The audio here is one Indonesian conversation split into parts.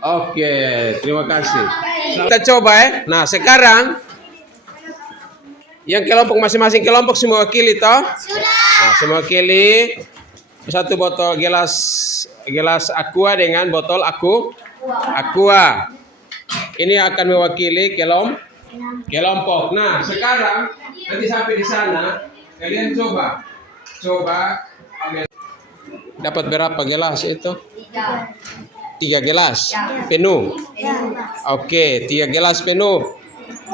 Oke, terima kasih. Kita coba ya. Nah, sekarang yang kelompok masing-masing kelompok semua wakili toh? Nah, semua wakili satu botol gelas aqua dengan botol aqua. Ini akan mewakili kelompok. Nah, sekarang nanti sampai di sana kalian coba ambil. Dapat berapa gelas itu? 3 gelas penuh. Oke, 3 gelas penuh.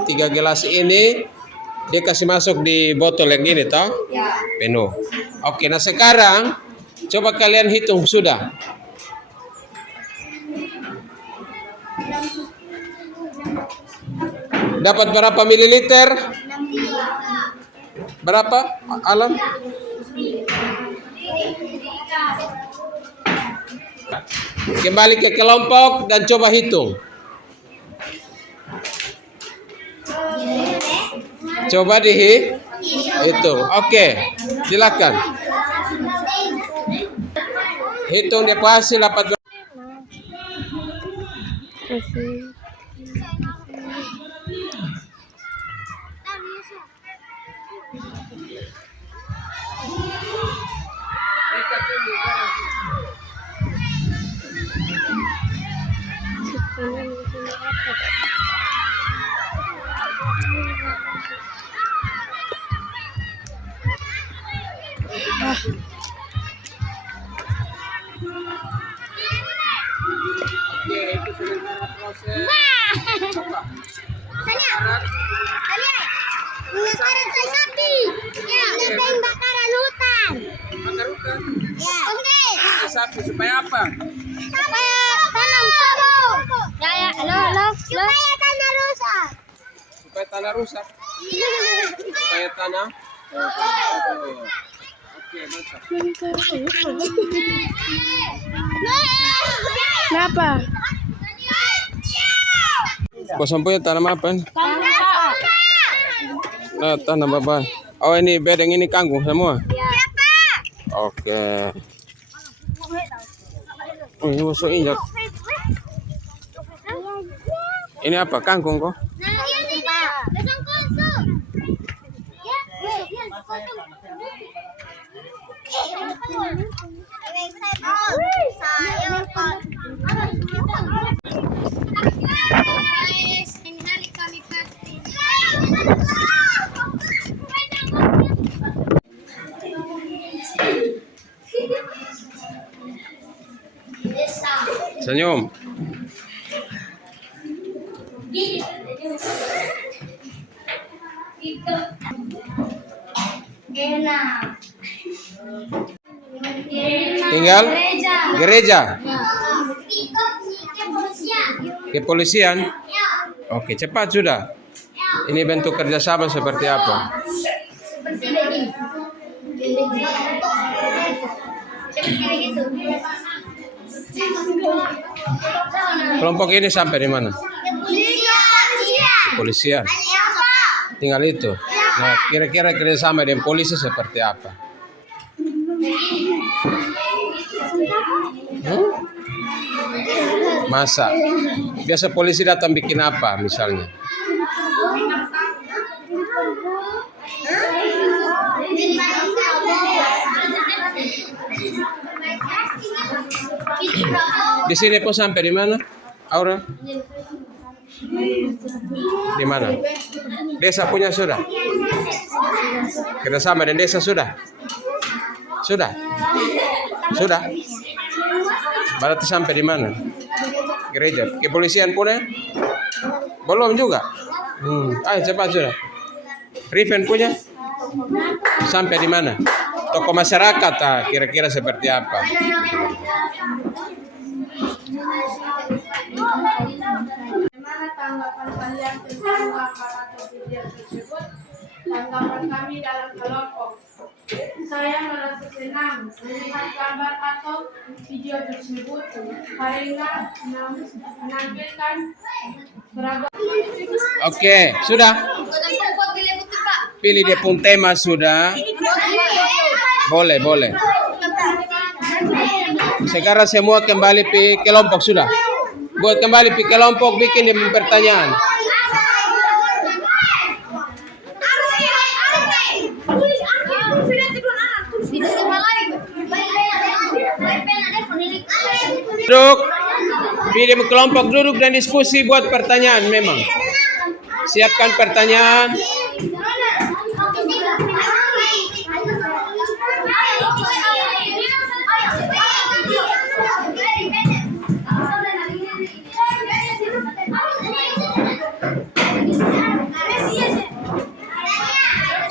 3 gelas ini dia kasih masuk di botol yang ini toh? Penuh. Oke, nah sekarang coba kalian hitung sudah. Dapat berapa mililiter? Berapa, Alam? Kembali ke kelompok dan coba hitung. Coba dihitung. Oke, silakan. Hitung dia hasil dapat. Kebakaran sapi. Ya, kebakaran hutan. Ya. Oke. Sapi supaya apa? Supaya tanam subur. Ya, halo. Supaya tanah rusak. Supaya tanah rusak. Supaya tanah. Oke, mantap. Kenapa? Sampai tanam apa? Nah, tanam apa? Oh, ini bedeng ini kangkung semua. Oke. Ini masuk injak. Ini apa? Kangkung kok? Senyum. Tinggal gereja. Kepolisian. Oke, cepat sudah. Ini bentuk kerjasama seperti apa? Kelompok ini sampai di mana? Polisian. Tinggal itu. Nah, kira-kira kerjasama dengan polisi seperti apa? Masa? Biasa polisi datang bikin apa misalnya? Di sini pun sampai di mana? Aura? Di mana? Desa punya sudah? Kerjasama dengan desa sudah? Sudah? Berarti sampai di mana? Gereja. Kepolisian punya? Belum juga? Ayo cepat sudah. Riven punya? Sampai di mana? Tokoh masyarakat, kira-kira seperti apa? Bagaimana tanggapan kalian tentang gambar atau video tersebut? Tanggapan kami dalam kelompok. Saya merasa senang melihat gambar atau video tersebut karena menampilkan beragam. Oke, sudah. Pilih dia pun tema sudah. Boleh. Sekarang semua kembali pi kelompok sudah. Buat kembali pi kelompok bikin pertanyaan. Duduk. Pilih kelompok duduk dan diskusi buat pertanyaan memang. Siapkan pertanyaan.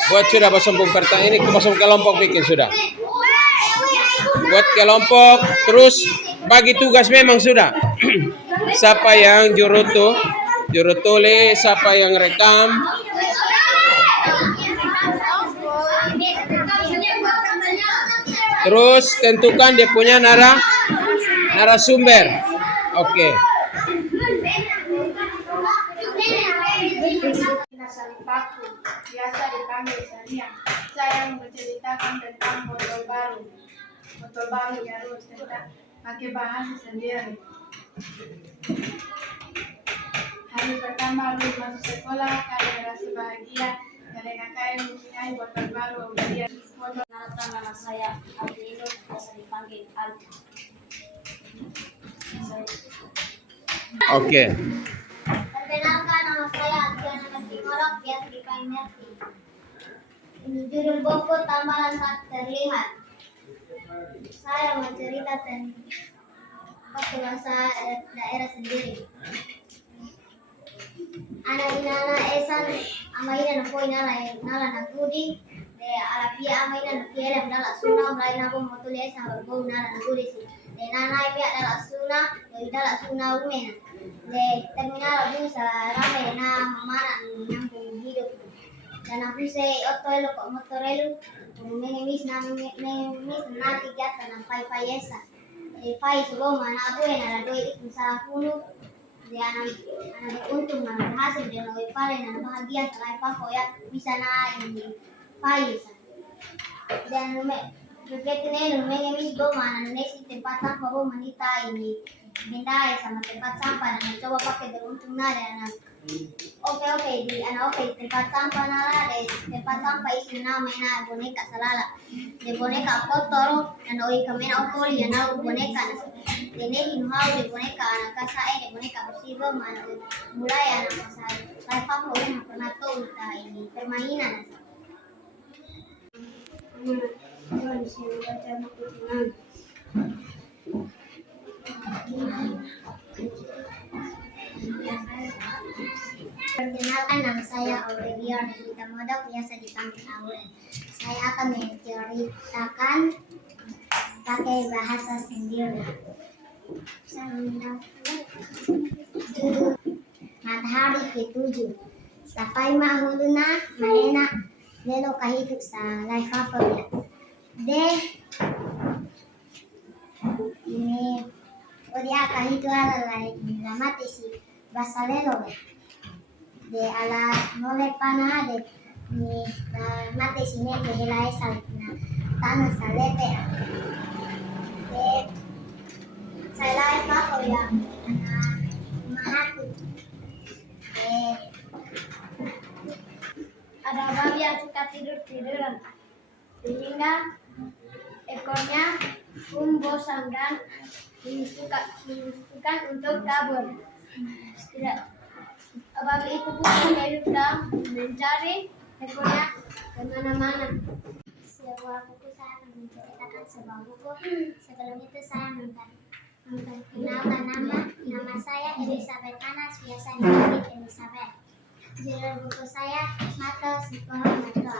Buat sudah pasang pertanyaan ini pasang kelompok bikin sudah. Buat kelompok terus bagi tugas memang sudah. Siapa yang juru tulis, siapa yang rekam. Terus tentukan dia punya narasumber. Oke. Salipaku, biasa dipanggil Sania. Saya menceritakan tentang botol baru ya Ruth, tentang pakai bahasa sendiri. Hari pertama Ruth masuk sekolah, kalian merasa bahagia karena kalian mempunyai botol baru. Kemudian Nama saya Aldino, biasa dipanggil Aldi. Oke. Perkenalkan, nama saya Adriana Mertimorok, biasa dipanggil Merti. Ini judul buku Tambalan Tak Terlihat. Saya mau cerita tentang waktu masa daerah sendiri. Anak inana esan amaina na koi nala na gudi de alapia amaina na kiera dala suna mulai na bom motuli esa bom nala na gudi si de nana ipia dala suna umena de terminal busa rame na mana nyambung hidup dan aku se otelo kok motorelu mengemis na tiga tanam pai esa pai subo mana aku na doi sa hulu dia anak beruntung dan berhasil dan lebih paling dan bahagia setelah Pako ya bisa ini pais dan begitu nih mengemis goma dan nasi tempat sampah goma manita ini benda sama tempat sampah dan coba pakai beruntung nada dan oke di anak tempat sampah nala de tempat sampah isi nama boneka salala de boneka kotor dan kamera okoli dan boneka ini hinuhau de boneka anak kasa de boneka bersih mana mulai anak masa live aku yang pernah tahu ini permainan Perkenalkan, nama saya Aurelia Rita Modok, biasa dipanggil Aurel. Saya akan menceritakan pakai bahasa sendiri. Matahari ke-7. Sampai mahuluna maena lelo kahidup sa life favorit. Ini odia kahidup ala lamate si basalelo de ala nole pana de ni mate sine de hela esa na tana salete de salai pa ya na mahatu ada babi yang suka tiduran sehingga ekornya bosan dan diinstruksikan untuk kabur. Tidak, babi itu pun sedang mencari ekornya kemana-mana. Sebuah buku saya akan menceritakan sebuah buku. Sebelum itu saya memperkenalkan nama saya Elizabeth Anas, biasa dipanggil Elizabeth. Judul buku saya Mata Si Pohon Mata.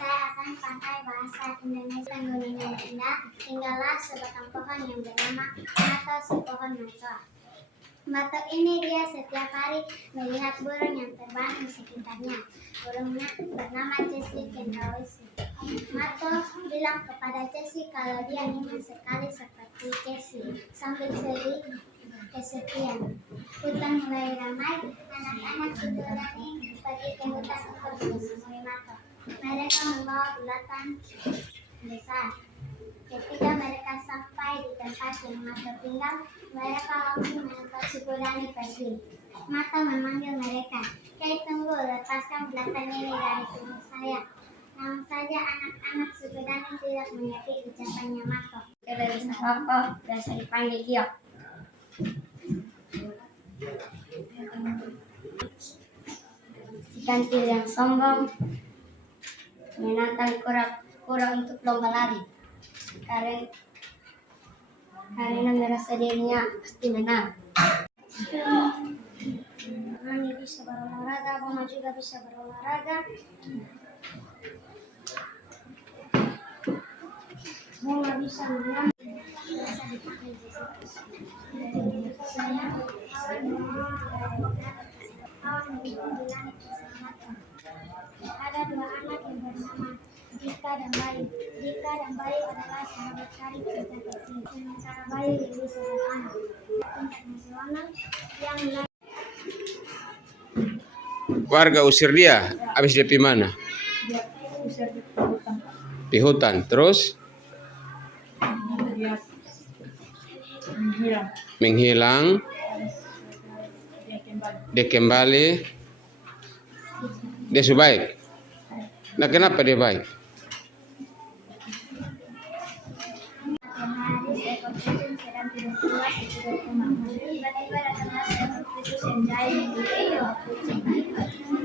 Saya akan pakai bahasa Indonesia yang indah. Tinggallah sebatang pohon yang bernama Mata Si Pohon Mata. Mata ini dia setiap hari melihat burung yang terbang di sekitarnya. Burungnya bernama Jessie Kendrawisi. Mata bilang kepada Jessie kalau dia ingin sekali seperti Jessie sambil sedih kesepian. Hutan mulai ramai, anak-anak itu berani pergi ke hutan untuk menemui Mata. Mereka membawa bulatan besar. Ketika mereka sampai kaki, mata pinggang. Mereka langsung menangkap si Kodani pergi. Mata memanggil mereka. Hei tunggu, lepaskan belakang ini dari tubuh saya. Namun saja anak-anak si Kodani tidak mengerti ucapannya Mata. Tidak bisa apa, biasa dipanggil Giok. Si kancil yang sombong menantang kura untuk lomba lari karena merasa dirinya pasti menang. Rani bisa berolahraga, Mama juga bisa berolahraga. Mama bisa menang. Biasa dipakai Ada dua anak yang bernama Dika dan Bayu. Dika dan Bayu adalah sahabat karib sejak kecil. Sementara Bayu lebih sederhana. Tingkat nasional yang Warga usir dia, habis dia pergi mana? Dia usir di hutan. Di hutan. Terus Dia menghilang. menghilang, Dia kembali. dia kembali, dia sudah baik. Nah, kenapa dia baik? hari seekor kucing sedang tidur pulas di sudut rumah. Tiba-tiba datanglah seekor tikus yang jahil mengikuti kucing.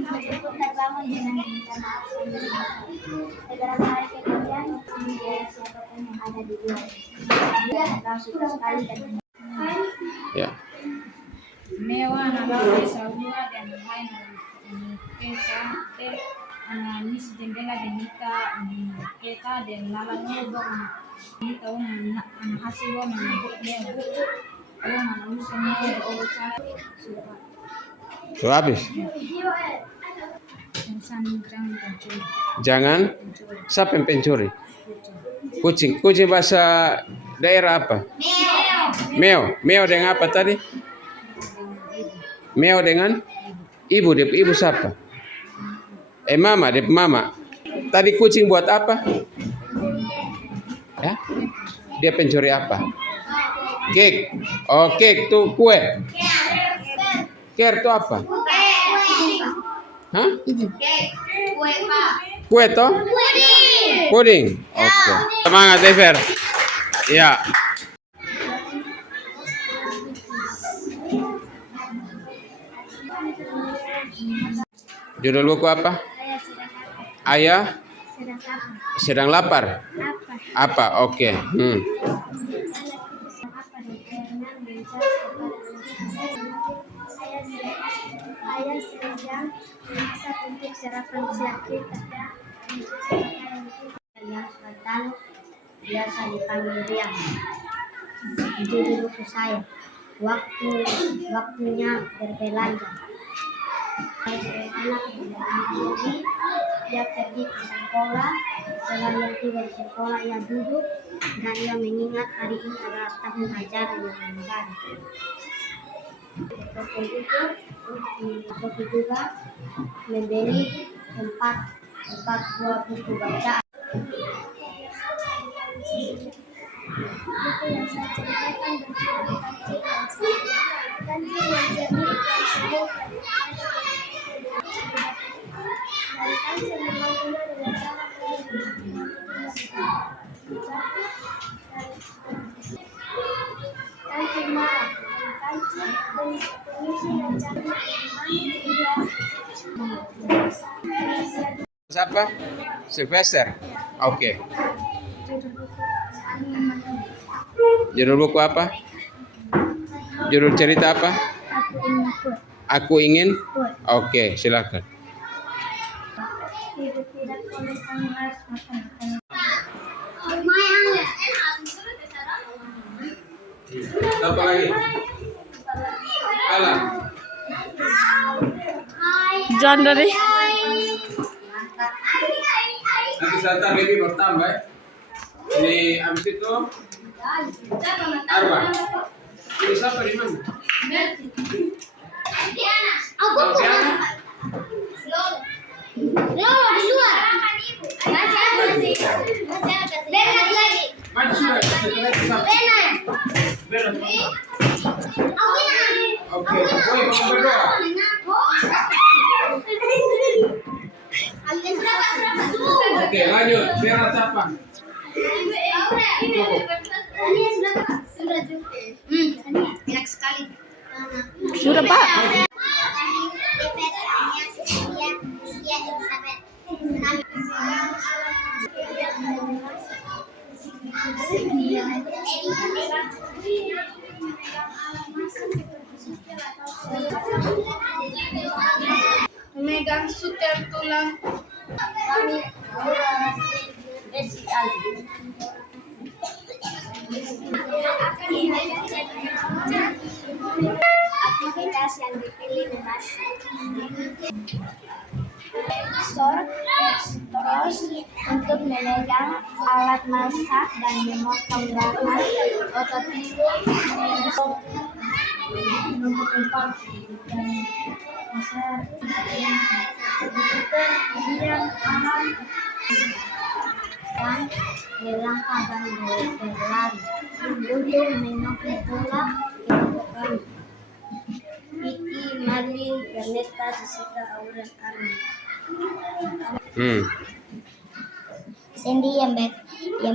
Kucing pun terbangun dengan meminta maaf sambil berkata. Beberapa hari kemudian, kucing melihat siapapun yang ada di luar. Dia adalah suka sekali dan Ya. Mewa nagawa sa uwa dan hai na kesa nis jendela denita keta dan lalango dong nita una hasiwa manabuk dia bu mana usahnya urusan So habis. Jangan siapa yang pencuri? Kucing. Kucing bahasa daerah apa? Meo. Meo dengan apa tadi? Meo dengan ibu. Dia ibu siapa? Mama. Dia mama. Tadi kucing buat apa? Ya? Dia pencuri apa? Cake. Oh, cake tuh kue. Care tuh apa? Hah? Kue toh? Puding. Oke. Semangat, Dever. Ya. Judul buku apa? Ayah sedang lapar. Apa? Oke. Ayah sedang memasak untuk sarapan siang kita. Yang pertama biasa dipanggil Riang. Judul buku saya. Waktunya berbelanja. Anak bernama dia pergi ke sekolah. Setelah ia tiba di sekolah, ia duduk dan ia mengingat hari ini adalah tahun ajaran yang baru. Toko juga membeli empat buah buku bacaan. Buku yang saya ceritakan berjudul Kancil yang jernih dan sembuh. Dan kancil membangunnya dengan cara kancil marah. Kancil mengisi dan cantik Siapa? Sylvester. Oke. Judul buku apa? Judul cerita apa? Aku ingin. Oke, silakan. Tidak boleh kamu harus makan. Apa lagi? Alam. John dari Nanti saya lebih bertambah. Ini abis itu Arba. Ini siapa di mana? Aku di luar. Masih ada. Masih ada. Lihat lagi. Maju sudah. Benar. Oke, woi, kamu berdoa. Oke, lanjut. Merah siapa? Enak sekali. Sudah, Pak. Memegang suter tulang. Kami basic algebra. Aktivitas yang dipilih bebas. Terus untuk memegang alat masak dan memotong bahan otot dan melangkah dan berlari untuk menokok bola Iki Marlin Bernetta Jessica Auren Karni. Sandy yang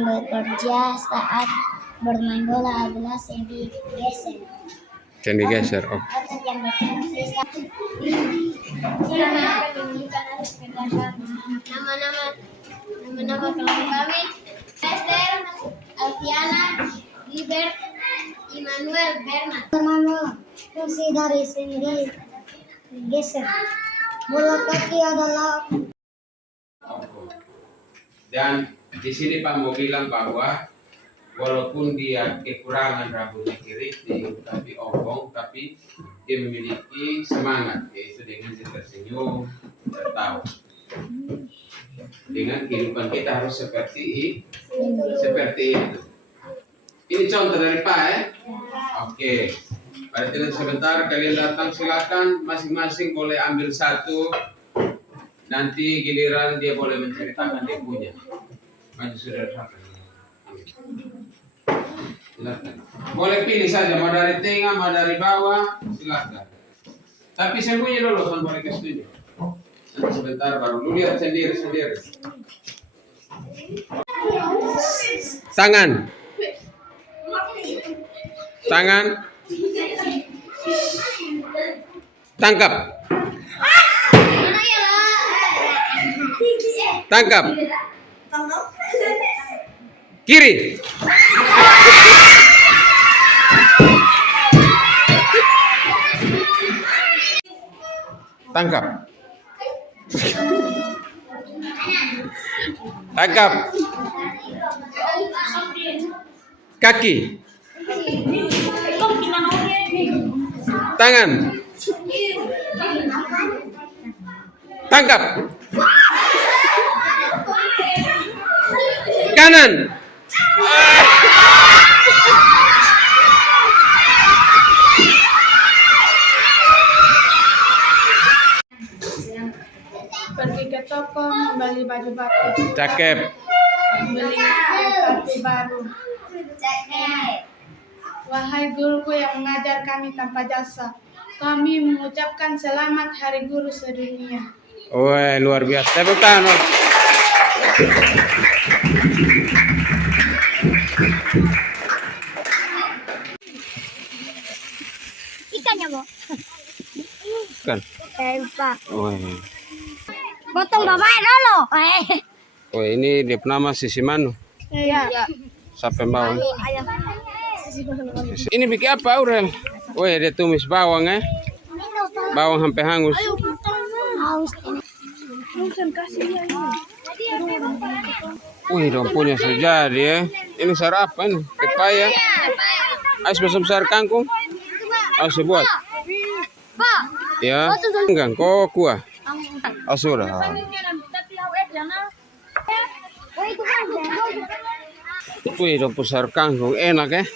bekerja saat bermain bola adalah Sandy Geser. Sandy Geser. Oh. Otot yang berfungsi saat nama kelompok kami Esther, Alfiana, Gilbert, Immanuel, Bernard. Fungsi dari Sandy Geser. Bola kaki adalah Dan di sini Pak mau bilang bahwa walaupun dia kekurangan rambutnya keriting, tapi ompong, tapi dia memiliki semangat, yaitu dengan tersenyum, tertawa. Dengan kehidupan kita harus seperti itu. Ini contoh dari Pak, Oke. Berarti sebentar kalian datang, silakan masing-masing boleh ambil satu. Nanti giliran dia boleh menceritakan dia punya. Maju saudara silakan. Silakan. Boleh pilih saja mau dari tengah, mau dari bawah, silakan. Tapi sembunyi dulu sampai mereka setuju. Nanti sebentar baru lu lihat sendiri. Tangan. Tangkap. Tangkap. Kiri. Tangkap. Tangkap. Kaki. Tangan. Tangkap. Kanan. Pergi ke toko membeli baju batik. Cakep. Beli kartu baru. Wahai guruku yang mengajar kami tanpa jasa, kami mengucapkan selamat Hari Guru Sedunia. Wah, luar biasa. Tepuk tangan. ikannya, Bu. Kan. Pak. Wah. Potong bapaknya dulu. Wah, ini dia nama Sisi Manu. Iya. Sampai bawang. Ini bikin apa, Aurel? Wah, dia tumis bawang, Bawang sampai hangus. Haus. Wih, dong punya sejadi, Ini sayur apa ini? Pepaya. Ais besar kangkung. Saya buat. Ya, enggak, kok kuah. Sudah. Wih, dong besar kangkung, enak,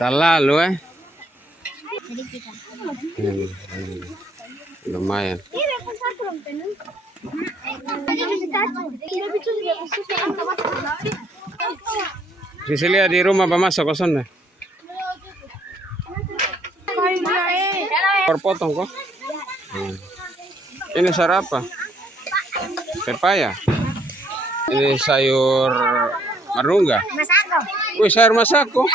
Terlalu, Lumayan. Sisi lihat di rumah apa masak kosan deh. Potong kok. Ini sayur apa? Pepaya. Ini sayur marungga. Masako. Wih, sayur masako.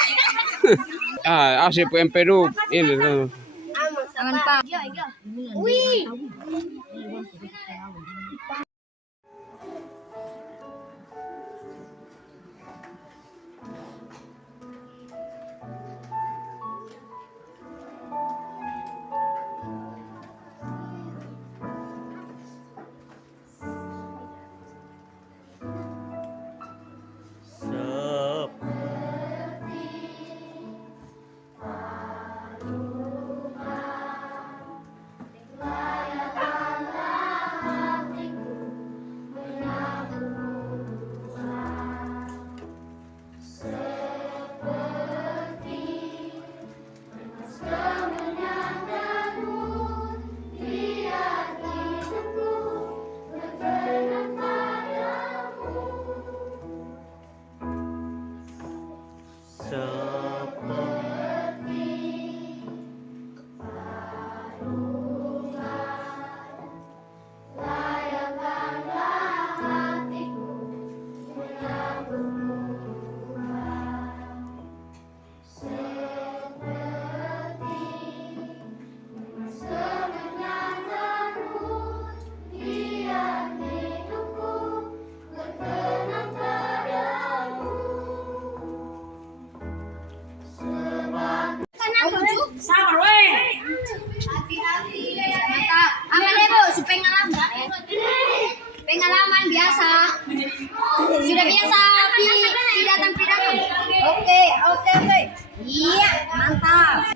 Asip empedu ini. Aman pa. Wih. Sabar weh. Mantap. Aman ya, Bu, pengalaman. Pengalaman biasa. Sudah biasa pidato. Oke. Iya, mantap.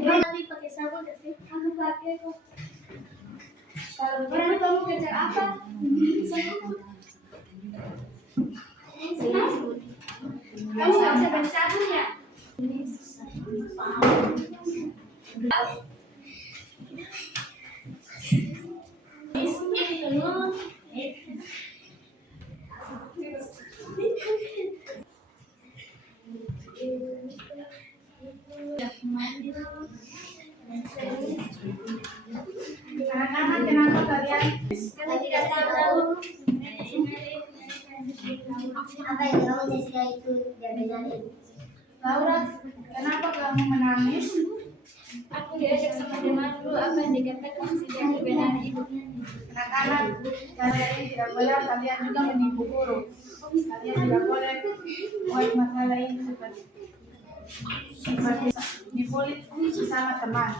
Nanti pakai sabun nggak sih? Aku pakai kok. Kalau berani kamu kejar apa? Kamu nggak bisa pakai sabun ya? Anak-anak kenapa kalian? Kami tidak tahu. Apa yang kamu sudah itu dia bedain. Laura, kenapa kamu menangis? Aku diajak sama temanku apa yang dikatakan tidak benar ibu. Anak-anak, kalian tidak boleh kalian juga menipu guru. Kalian tidak boleh buat masalah ini seperti dibulit sama teman.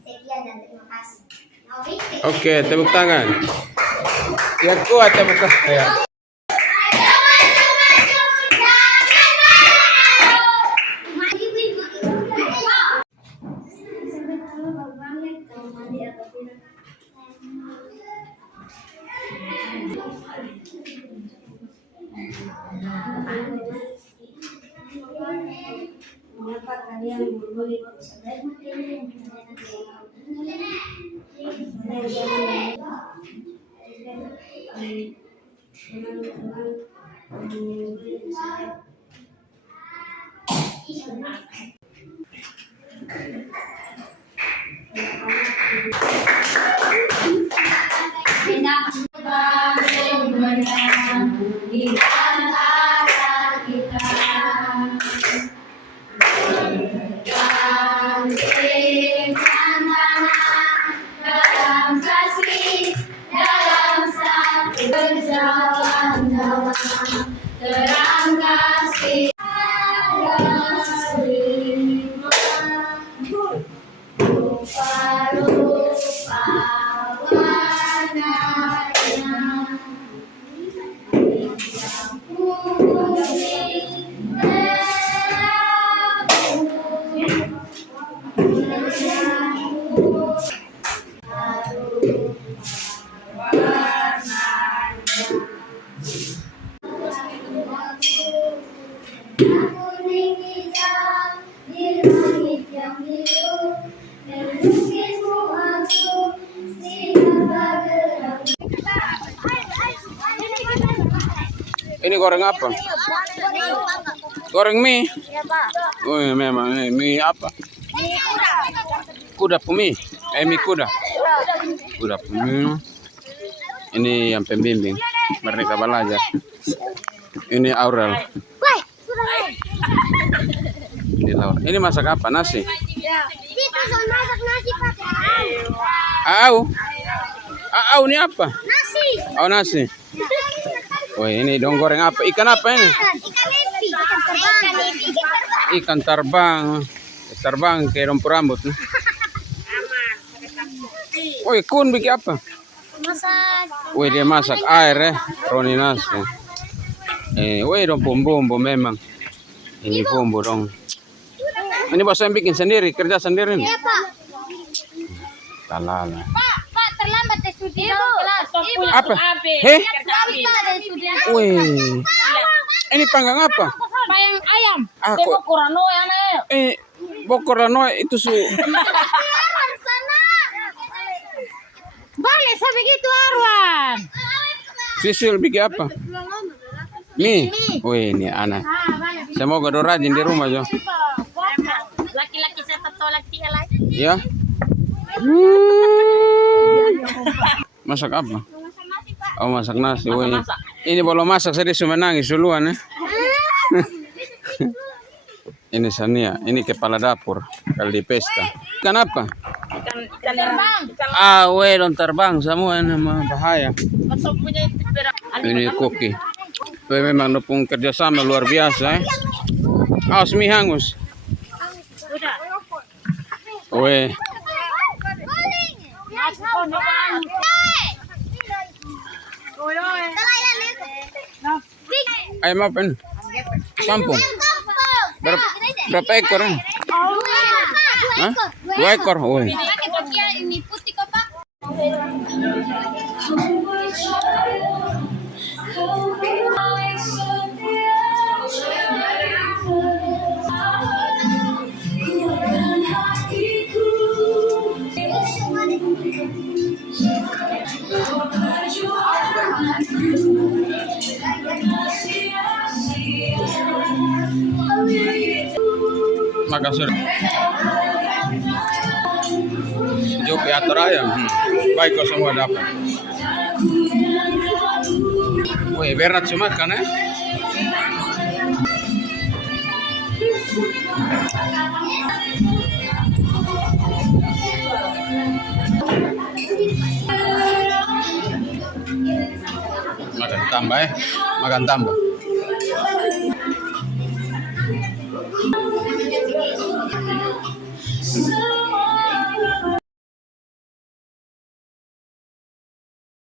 Sekian dan terima kasih. Oke, tepuk tangan. Ya kuat tepuk tangan. Ya. Mengapa kalian boleh sadar? Ini goreng apa? Goreng mie. Ya, Pak. Oh, iya, memang mie apa? Kuda mie. Mie kuda. Kuda mie. Ini yang pembimbing Merdeka Belajar. Ini Aurel. Ini Laura. Ini masak apa? Nasi. Kita mau masak nasi pakai Au ini apa? nasi. Oh nasi. Woi ini dong goreng apa? Ikan apa ini? Ikan epi. Ikan terbang. Terbang kayak rumput rambut. Woi kun bikin apa? Masak. Woi dia masak air Roni nasi. Woi dong bumbu memang. Ini bumbu dong. Ini bos yang bikin sendiri, kerja sendiri nih. Ya, Pak. Talala. Pak, terlambat ya studi dalam kelas. Ibu. Apa? Heh? Terlambat ada studi. Wih. Ini panggang apa? Payang ayam. Aku. Tembok kurano ya nih. Bokor rano itu su. Sana. Balik sebegitu Arwan. Sisil bikin apa? Mie. Wih ini anak. Semoga do rajin di rumah jo. Laki-laki saya tertolak dia lagi. Ya. Masak apa? Oh masak nasi. Wih. Ini belum masak saya disuruh menangis duluan ya. Ini Sania, ini kepala dapur kalau di pesta. Ikan apa? Ikan terbang. Weh don terbang semua ini mah bahaya. Masuk punya itu berak. Ini koki. Weh memang dukung kerjasama luar biasa. Awas mie hangus. Udah. Weh. Ayam apa ini? Kampung. Berapa ekor ini? Hah? 2 ekor. Weh. Ini putih kok, Pak. Makasih. Jopi atur ayam. Baik kok semua dapat. Wih, berat cuma kan ya? Makan tambah ya. Makan tambah. So